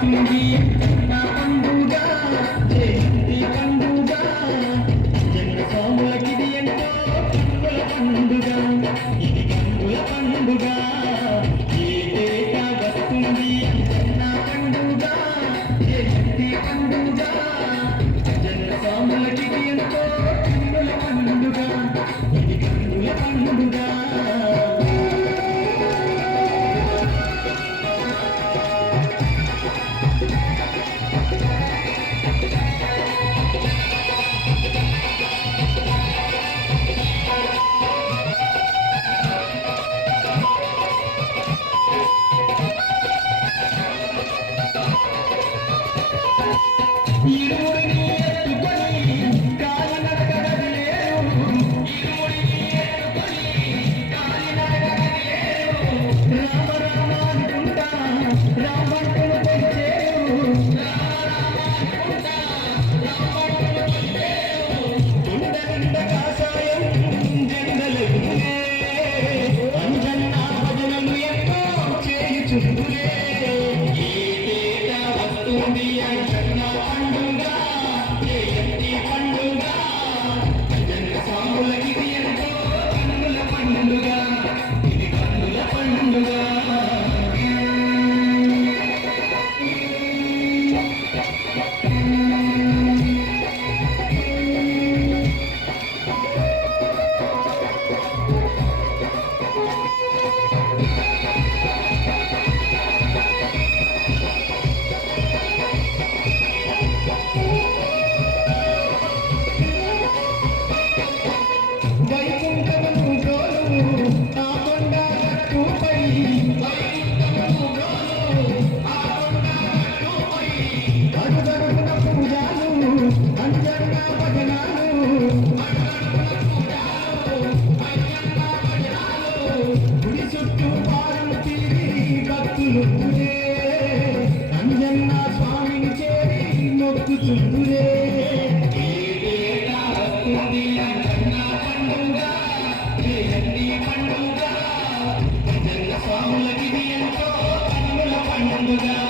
Thank you. Jesús. Hallelujah.